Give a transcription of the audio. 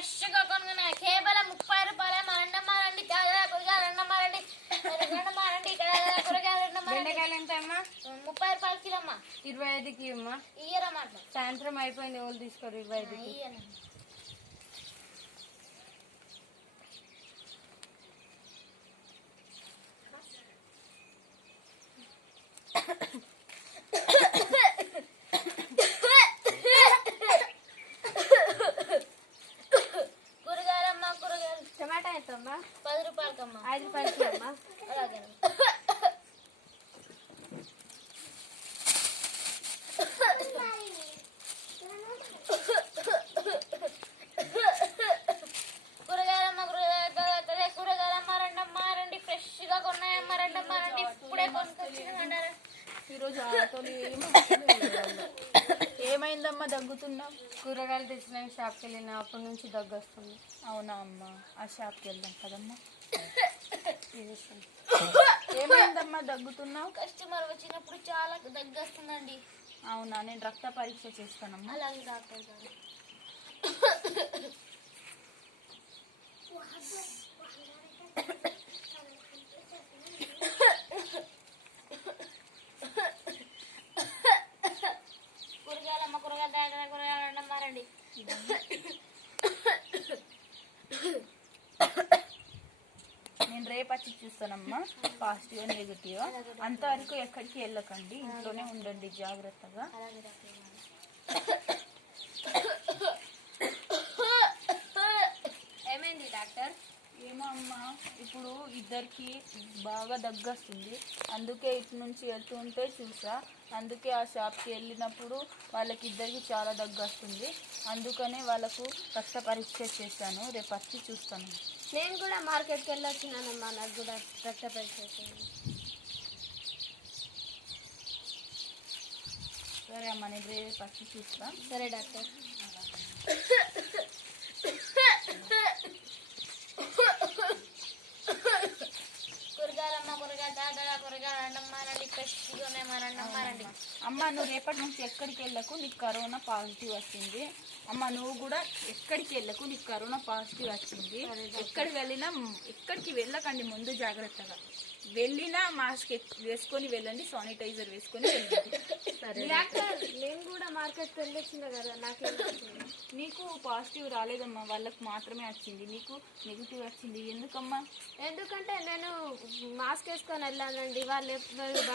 ఫ్రెష్గా కొనుక్కున్నాయి. కేవలం 30 రూపాయలే. మరండి మారండి, కూరగాయలు మారండి, మారండి, కూరగాయలు బెండకాయలు ఎంత అమ్మా? 30 రూపాయలు కిలో అమ్మా. 25కి అమ్మా. ఇయ్యరమాట. సాయంత్రం అయిపోయింది, ఎవరు తీసుకోరు 25కి. కూరగాయలమ్మా, కూరగాయలు. టమాటా ఎంత అమ్మా? 10 రూపాయలకమ్మా. 5 రూపాయలకి అమ్మా. అలాగే. కూరగాయలమ్మ, కూరగాయలమ్మ, రండమ్మా రండి, ఫ్రెష్గా కొన్నాయమ్మ, రండమ్మా రండి, ఇప్పుడే కొనుక్కొచ్చినామంటారు. ఈరోజు ఆటోలు ఏమైందమ్మా దగ్గుతున్నావు? కూరగాయలు తెచ్చిన షాప్కి వెళ్ళిన అప్పటి నుంచి దగ్గు వస్తుంది. అవునా అమ్మా, ఆ షాప్కి వెళ్దాం కదమ్మా. తీసేస్తాను. ఏమైందమ్మా దగ్గుతున్నావు? కస్టమర్ వచ్చినప్పుడు చాలా దగ్గు వస్తుందండి. అవునా, నేను రక్త పరీక్ష చేస్తానమ్మా. అలాగే డాక్టర్ గారు. కూరగాయలమ్మ, కూరగాయలు, కూరగాయలు మారండి. నేను రేపు వచ్చి చూస్తానమ్మా, పాజిటివ్ నెగిటివ్. అంతవరకు ఎక్కడికి వెళ్ళకండి, ఇంట్లోనే ఉండండి జాగ్రత్తగా. అలాగే డాక్టర్ గారు. ఏమైంది డాక్టర్? ఏమో అమ్మా, ఇప్పుడు ఇద్దరికి బాగా దగ్గు వస్తుంది. అందుకే ఇటు నుంచి వెళ్తుంటే చూసా. అందుకే ఆ షాప్కి వెళ్ళినప్పుడు వాళ్ళకి ఇద్దరికి చాలా దగ్గు వస్తుంది. అందుకనే వాళ్ళకు రక్త పరీక్ష చేశాను. రేపు వచ్చి చూస్తాను. నేను కూడా మార్కెట్కి వెళ్ళొచ్చినానమ్మా, నాకు కూడా రక్త పరీక్ష చేయండి. సరే అమ్మా, నేను రేపు వచ్చి చూస్తా. సరే డాక్టర్. కూరగాయలమ్మ, కూరగాయలు, కూరగాయలు మారండి, ఫ్రెష్గా ఉన్నాయి, మారండి. అమ్మ, నువ్వు రేపటి నుంచి ఎక్కడికి వెళ్ళకు, నీకు కరోనా పాజిటివ్ వచ్చింది. అమ్మ, నువ్వు కూడా ఎక్కడికి వెళ్ళకు, నీకు కరోనా పాజిటివ్ వచ్చింది. ఎక్కడికి వెళ్ళకండి, ముందు జాగ్రత్తగా వెళ్ళినా మాస్క్ వేసుకొని వెళ్ళండి, శానిటైజర్ వేసుకొని వెళ్ళండి. సరే డాక్టర్, నేను కూడా మార్కెట్కి వెళ్ళొచ్చిన కదా, నాకేం వచ్చింది? నీకు పాజిటివ్ రాలేదమ్మా, వాళ్ళకు మాత్రమే వచ్చింది. నీకు నెగిటివ్ వచ్చింది. ఎందుకమ్మా? ఎందుకంటే నేను మాస్క్ వేసుకొని వెళ్ళానండి, వాళ్ళు